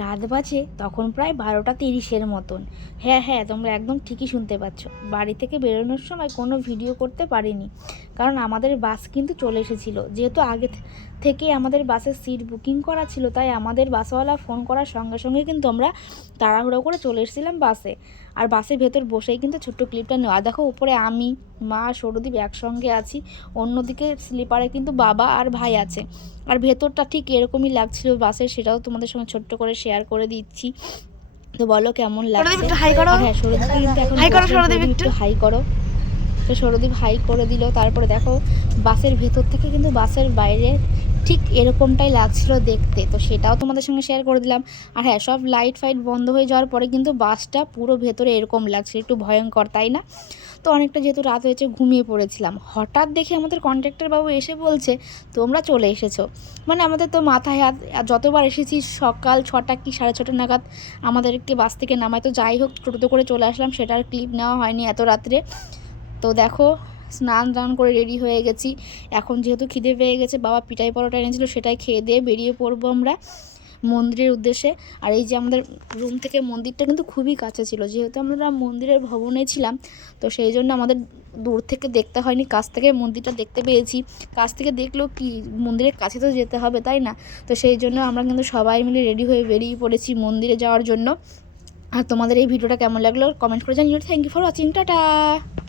রাত বাজে তখন প্রায় 12টা 30-এর মতন। হ্যাঁ হ্যাঁ, তোমরা একদম ঠিকই শুনতে পাচ্ছ। বাড়ি থেকে বেরোনোর সময় কোনো ভিডিও করতে পারিনি, কারণ আমাদের বাস কিন্তু চলে এসেছিলো। যেহেতু আগে থেকে আমাদের বাসের সিট বুকিং করা ছিল, তাই আমাদের বাসওয়ালা ফোন করার সঙ্গে সঙ্গে কিন্তু আমরা তাড়াহুড়ো করে চলে এসেছিলাম বাসে। আর বাসের ভেতর বসেই কিন্তু ছোট্ট ক্লিপটা নেওয়া। দেখো, উপরে আমি, মা, সৌরদীপ একসঙ্গে আছি, অন্যদিকে স্লিপারে কিন্তু বাবা আর ভাই আছে। আর ভেতরটা ঠিক এরকমই লাগছিল বাসের, সেটাও তোমাদের সঙ্গে ছোট্ট করে শেয়ার করে দিচ্ছি। তো বলো কেমন লাগছে। আর হ্যাঁ, সৌরদীপকে কিন্তু এখন একটু হাই করো। তো সৌরদীপ হাই করে দিল। তারপরে দেখো, বাসের ভেতর থেকে কিন্তু বাসের বাইরে ঠিক এরকমটাই লাগছিল দেখতে, তো সেটাও তোমাদের সঙ্গে শেয়ার করে দিলাম। আর হ্যাঁ, সব লাইট ফাইট বন্ধ হয়ে যাওয়ার পরে কিন্তু বাসটা পুরো ভেতরে এরকম লাগছে, একটু ভয়ঙ্কর, তাই না? তো অনেকটা যেহেতু রাত হয়েছে, ঘুমিয়ে পড়েছিলাম। হঠাৎ দেখে আমাদের কন্ট্রাক্টর বাবু এসে বলছে, তোমরা চলে এসেছো। মানে আমাদের তো মাথায় হাত, যতবার এসেছি সকাল 6টা কি 6:30 নাগাদ আমাদেরকে বাস থেকে নামায়। তো যাই হোক, টোটোতে করে চলে আসলাম, সেটার ক্লিপ নেওয়া হয়নি এত রাত্রে। তো দেখো, স্নান টান করে রেডি হয়ে গেছি। এখন যেহেতু খিদে পেয়ে গেছে, বাবা পিঠাই পরোটা এনেছিল, সেটাই খেয়ে দিয়ে বেরিয়ে পড়বো আমরা মন্দিরের উদ্দেশ্যে। আর এই যে আমাদের রুম থেকে মন্দিরটা কিন্তু খুবই কাছে ছিল, যেহেতু আমরা মন্দিরের ভবনে ছিলাম, তো সেই জন্য আমাদের দূর থেকে দেখতে হয়নি, কাছ থেকে মন্দিরটা দেখতে পেয়েছি। কাছ থেকে দেখলেও কি, মন্দিরের কাছে তো যেতে হবে, তাই না? তো সেই জন্য আমরা কিন্তু সবাই মিলে রেডি হয়ে বেরিয়ে পড়েছি মন্দিরে যাওয়ার জন্য। আর তোমাদের এই ভিডিওটা কেমন লাগলো কমেন্ট করে জানিও। Thank you for watching, tata.